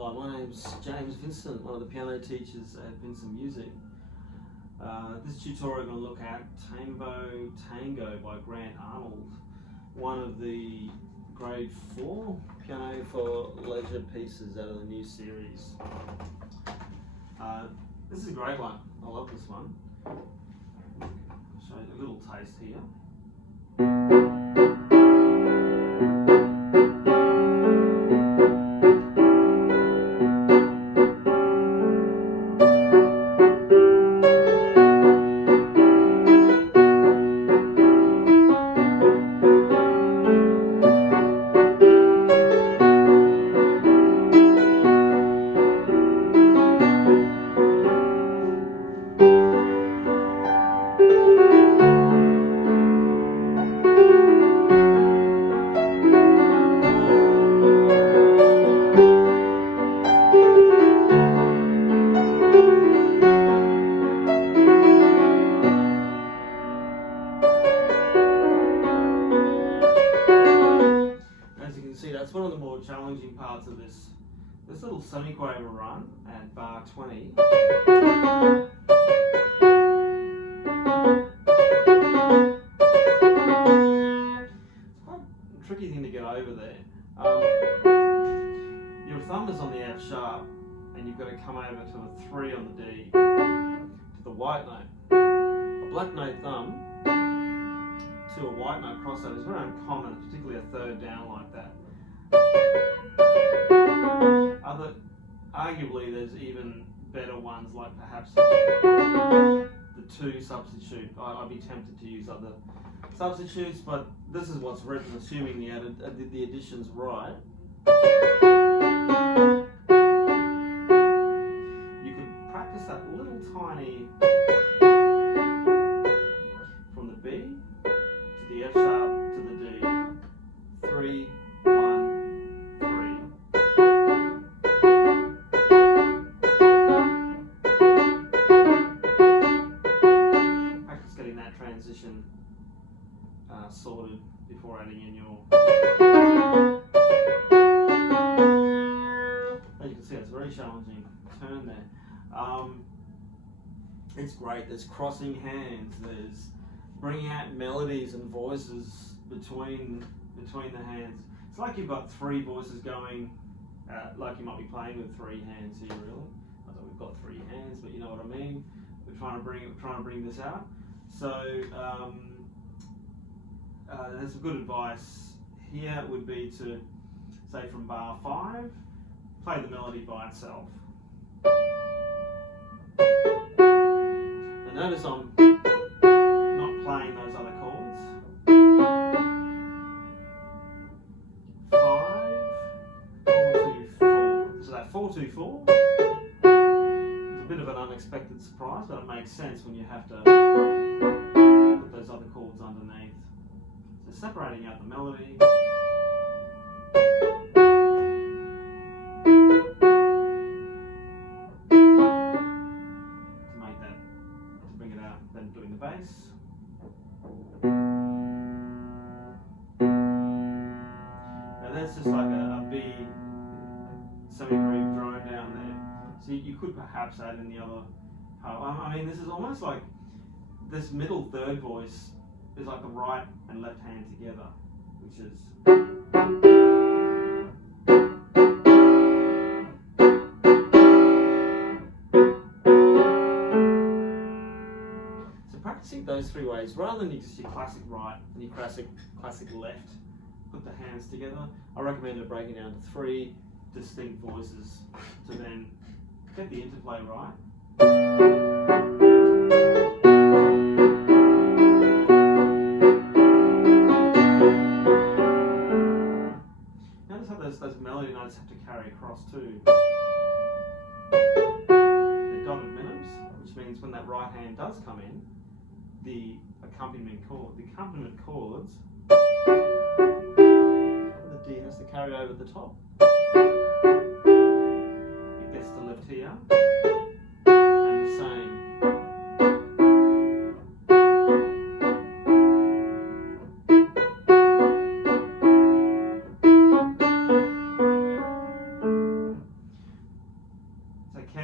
Hi, my name's James Vincent, one of the piano teachers at Vincent Music. This tutorial I'm going to look at Tango by Grant Arnold, one of the grade 4 piano for leisure pieces out of the new series. This is a great one. I love this one. I'll show you a little taste here. See, that's one of the more challenging parts of this little semi-quaver run at bar 20. It's quite a tricky thing to get over there. Your thumb is on the F sharp and you've got to come over to a 3 on the D, to the white note. A black note thumb to a white note crossover is very uncommon, particularly a third down like that. Arguably there's even better ones, like perhaps the 2 substitute. I'd be tempted to use other substitutes, but this is what's written, assuming the addition's right. You could practice that little tiny from the B to the F sharp to the D. 3, 1, 3. Practice getting that transition sorted before adding in your... As you can see, it's a very challenging turn there. It's great. There's crossing hands. There's bringing out melodies and voices between the hands. It's like you've got 3 voices going, like you might be playing with 3 hands here, really. Not that we've got 3 hands, but you know what I mean. We're trying to bring this out. So there's some good advice here. Would be to say from bar 5, play the melody by itself. Now notice I'm not playing those other chords. 4-2-4. It's a bit of an unexpected surprise, but it makes sense when you have to put those other chords underneath. So separating out the melody. To bring it out, then doing the bass. Now that's just like a B semi-groove drone down there. So you could perhaps add in the other part. I mean, this is almost like this middle third voice is like the right and left hand together, which is... So practicing those 3 ways, rather than just your classic right and your classic left, put the hands together, I recommend breaking down to 3 distinct voices to then get the interplay right. Notice how those melody notes have to carry across too. They're dotted minims, which means when that right hand does come in, the accompaniment chords, the D has to carry over the top. It gets to lift here, and the same.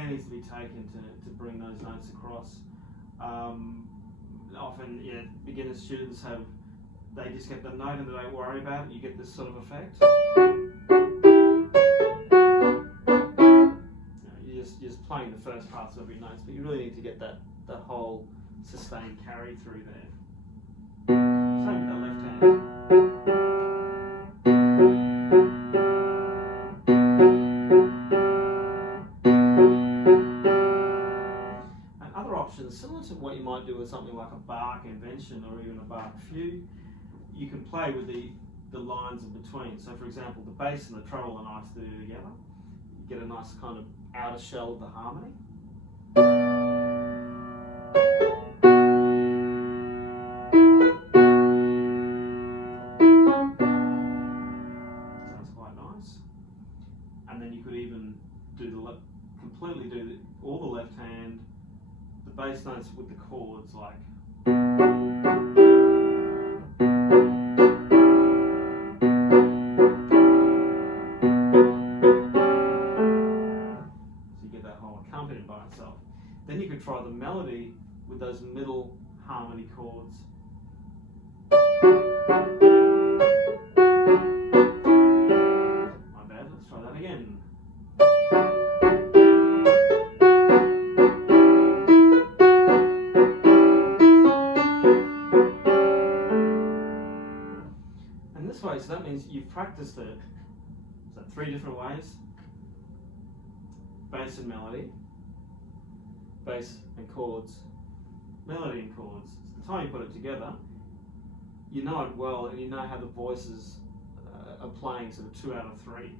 care needs to be taken to bring those notes across. Often, beginner students they just get the note and they don't worry about it. You get this sort of effect. You're just playing the first parts of every note, but you really need to get that whole sustained carry through there. Same with the left hand. And other options, similar to what you might do with something like a Bach invention or even a Bach fugue, you can play with the lines in between. So for example, the bass and the treble are nice to do together. You get a nice kind of outer shell of the harmony. Sounds quite nice. And then you could even do completely do all the left hand, the bass notes with the chords, like. By itself. Then you could try the melody with those middle harmony chords. My bad, let's try that again. And this way, so that means you've practiced it. So 3 different ways: bass and melody, bass and chords, melody and chords. So the time you put it together, you know it well, and you know how the voices are playing sort of 2 out of 3.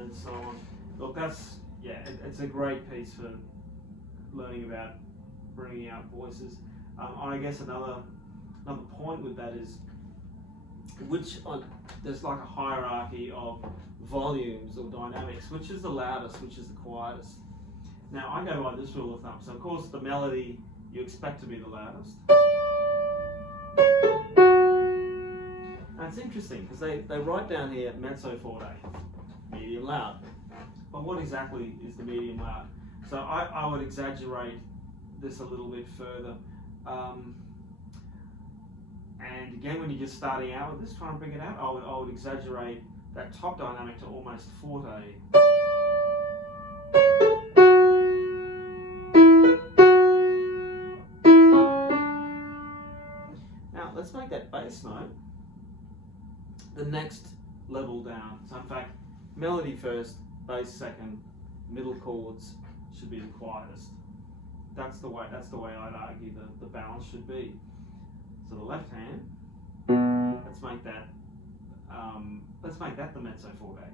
And so on. Look, it's a great piece for learning about bringing out voices. I guess another point with that is there's like a hierarchy of volumes or dynamics. Which is the loudest, which is the quietest? Now I go by this rule of thumb. So of course the melody you expect to be the loudest. And it's interesting because they write down here mezzo forte, medium loud. But what exactly is the medium loud? So I would exaggerate this a little bit further. And again, when you're just starting out with this, try and bring it out. I would exaggerate that top dynamic to almost forte. Now let's make that bass note the next level down. So in fact, melody first, bass second, middle chords should be the quietest. That's the way I'd argue the balance should be. So the left hand, let's make that the mezzo forte.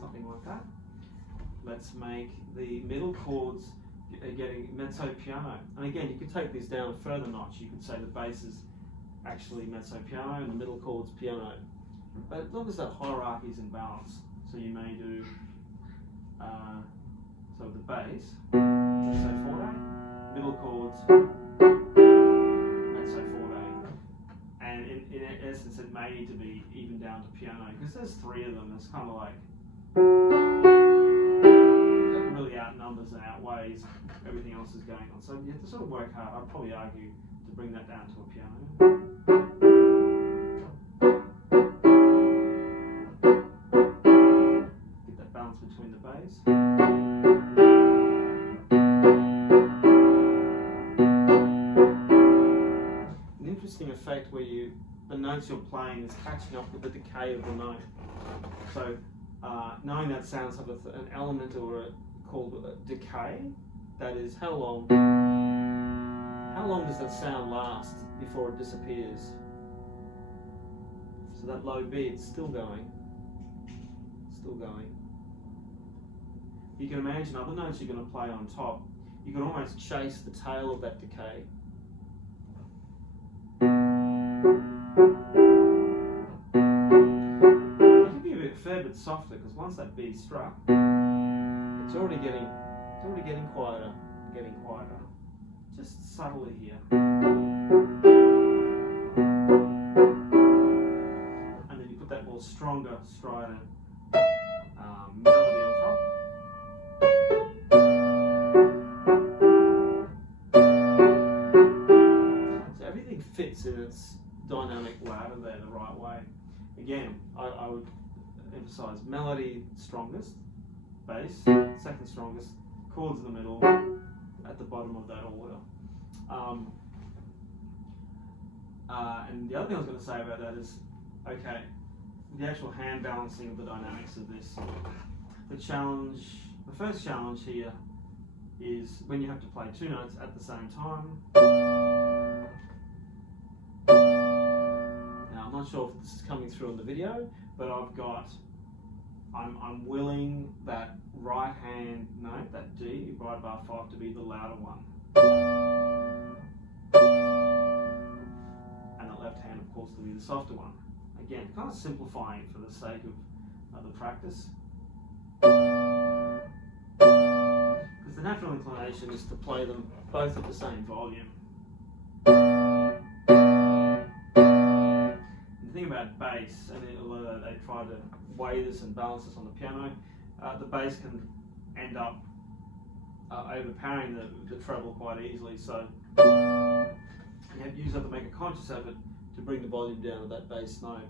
Something like that. Let's make the middle chords getting mezzo piano. And again, you could take this down a further notch. You could say the bass is actually mezzo piano and the middle chords piano. But as long as that hierarchy is in balance, so you may do so the bass, mezzo forte, middle chords, mezzo forte, and in essence it may need to be even down to piano because there's 3 of them. It's kind of like that really outnumbers and outweighs everything else is going on. So you have to sort of work hard. I'd probably argue to bring that down to a piano. Get that balance between the bass. An interesting effect where the notes you're playing is catching up with the decay of the note. So knowing that sounds have an element called decay, that is how long does that sound last before it disappears? So that low B, it's still going. You can imagine other notes you're going to play on top. You can almost chase the tail of that decay. softer, because once that B is struck, it's already getting quieter, getting quieter. Just subtly here. And then you put that more stronger, strident melody on top. So everything fits in its dynamic ladder there the right way. Again, I would emphasize melody strongest, bass second strongest, chords in the middle, at the bottom of that order. And the other thing I was going to say about that is, okay, the actual hand balancing of the dynamics of this. The first challenge here is when you have to play two notes at the same time. Now I'm not sure if this is coming through on the video, but I'm willing that right hand note, that D, right bar 5, to be the louder one. And the left hand, of course, to be the softer one. Again, kind of simplifying for the sake of the practice. Because the natural inclination is to play them both at the same volume. The thing about bass, and although they try to weigh this and balance this on the piano, the bass can end up overpowering the treble quite easily. So you have to make a conscious effort to bring the volume down of that bass note.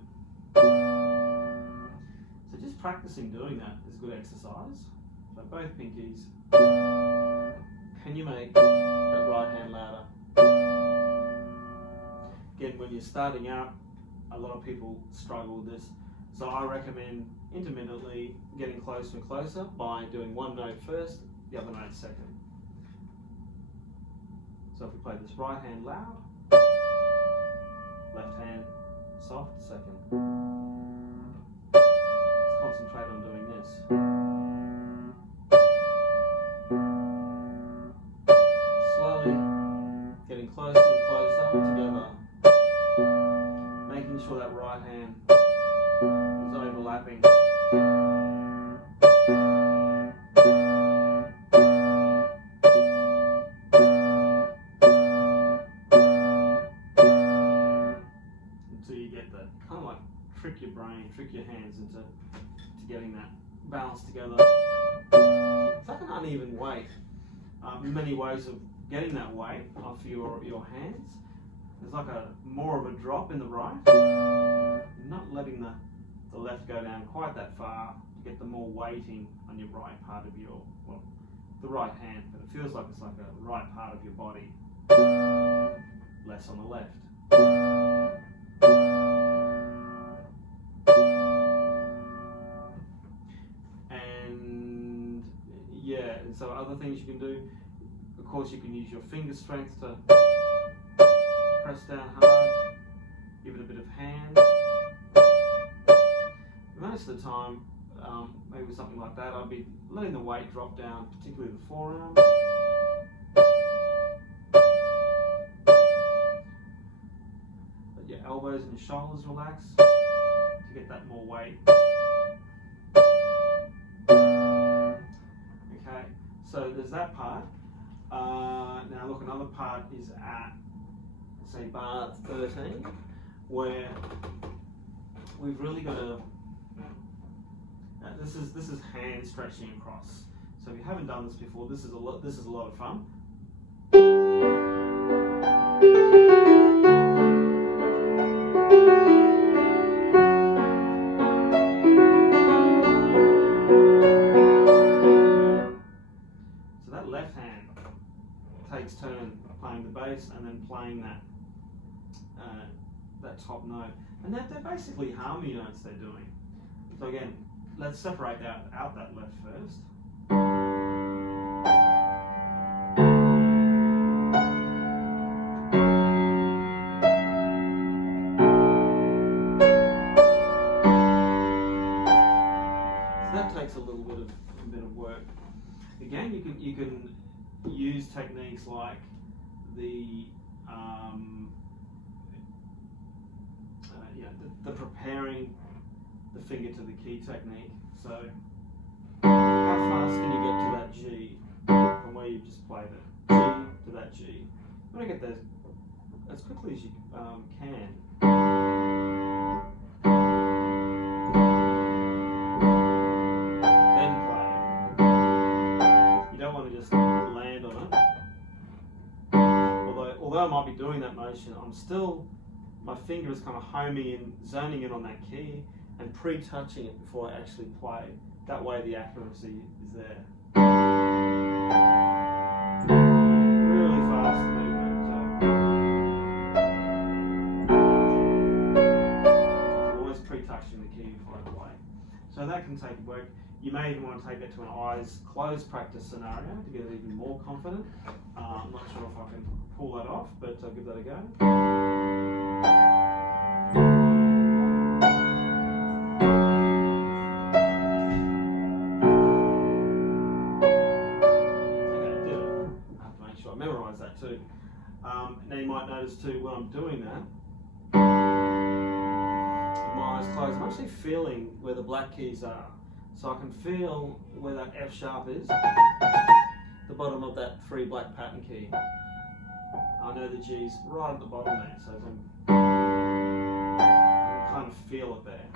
So just practicing doing that is a good exercise. So both pinkies. Can you make that right hand louder? Again, when you're starting out, a lot of people struggle with this. So I recommend intermittently getting closer and closer by doing one note first, the other note second. So if we play this right hand loud, left hand soft second. Let's concentrate on doing this. Slowly getting closer and closer together. Making sure that right hand is overlapping. Until you get that, kind of like trick your brain, trick your hands into getting that balance together. It's like an uneven weight. Many ways of getting that weight off your hands. There's like more of a drop in the right. You're not letting the left go down quite that far to get the more weighting on your right part of the right hand, but it feels like it's like a right part of your body, less on the left. And yeah, and so other things you can do, of course you can use your finger strength to press down hard, give it a bit of hand. Most of the time, maybe with something like that, I'd be letting the weight drop down, particularly the forearm. Let your elbows and your shoulders relax to get that more weight. Okay, so there's that part. Now look, another part is at, say, bar 13, where we've really got to. This is hand stretching across. So if you haven't done this before, this is a lot of fun. So that left hand takes turn playing the bass and then playing that top note, and they're basically harmony notes they're doing. So again, let's separate out that left first. So that takes a little bit of work. Again, you can use techniques like the preparing the finger to the key technique. So how fast can you get to that G from where you've just played it? G to that G. You want to get there as quickly as you can. Then play. You don't want to just land on it. Although I might be doing that motion, my finger is kind of homing in, zoning in on that key and pre-touching it before I actually play. That way the accuracy is there. Really fast movement. So always pre-touching the key before I play. So that can take work. You may even want to take that to an eyes closed practice scenario to get it even more confident. I'm not sure if I can pull that off, but I'll give that a go. Memorize that too. Now you might notice too when I'm doing that, with my eyes closed, I'm actually feeling where the black keys are. So I can feel where that F sharp is, the bottom of that 3 black pattern key. I know the G's right at the bottom there, so I can kind of feel it there.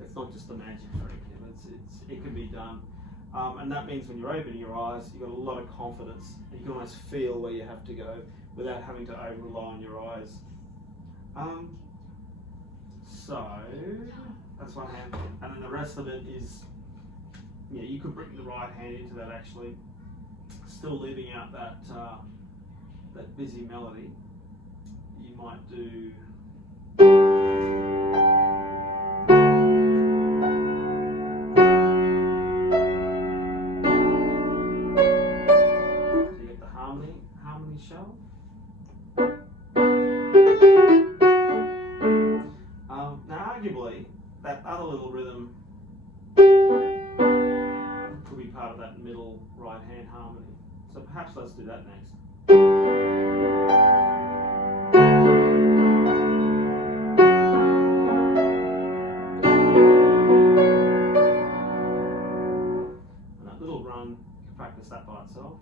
It's not just a magic trick, it can be done. And that means when you're opening your eyes, you've got a lot of confidence. And you can almost feel where you have to go without having to over-rely on your eyes. So, that's one hand. And then the rest of it is, yeah, you could bring the right hand into that actually, still leaving out that, that busy melody. You might do... Show. Now arguably, that other little rhythm could be part of that middle right hand harmony. So perhaps let's do that next. And that little run, you can practice that by itself.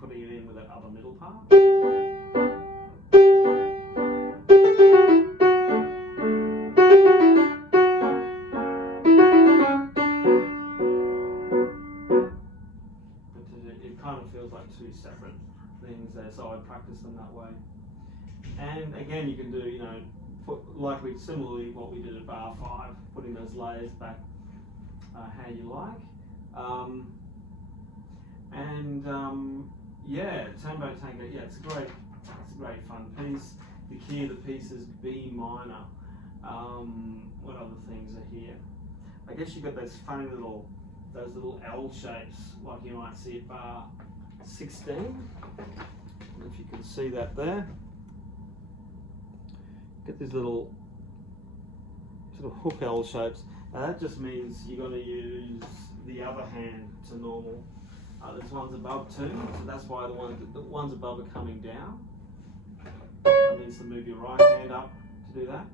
Putting it in with that other middle part. It kind of feels like 2 separate things there, so I practice them that way. And again, you can do, you know, similarly what we did at bar 5, putting those layers back how you like. Yeah, Tango, yeah, it's a great fun piece. The key of the piece is B minor. What other things are here? I guess you've got those funny little L shapes, like you might see at bar 16. If you can see that there. Get these little sort of hook L shapes. Now that just means you're going to use the other hand to normal. There's ones above too, so that's why the ones above are coming down. That means to move your right hand up to do that.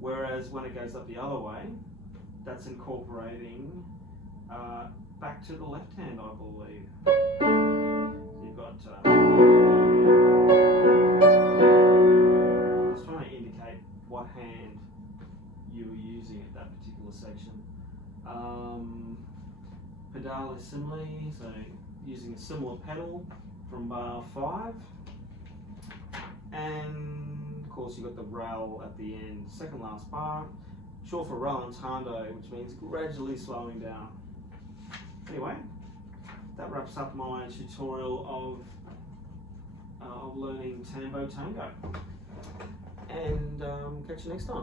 Whereas when it goes up the other way, that's incorporating back to the left hand, I believe. So you've got. I was trying to indicate what hand you were using at that particular section. Pedal is similarly, so using a similar pedal from bar 5, and of course you've got the rel at the end, second last bar, short for rallentando, which means gradually slowing down. Anyway, that wraps up my tutorial of learning Tango, and catch you next time.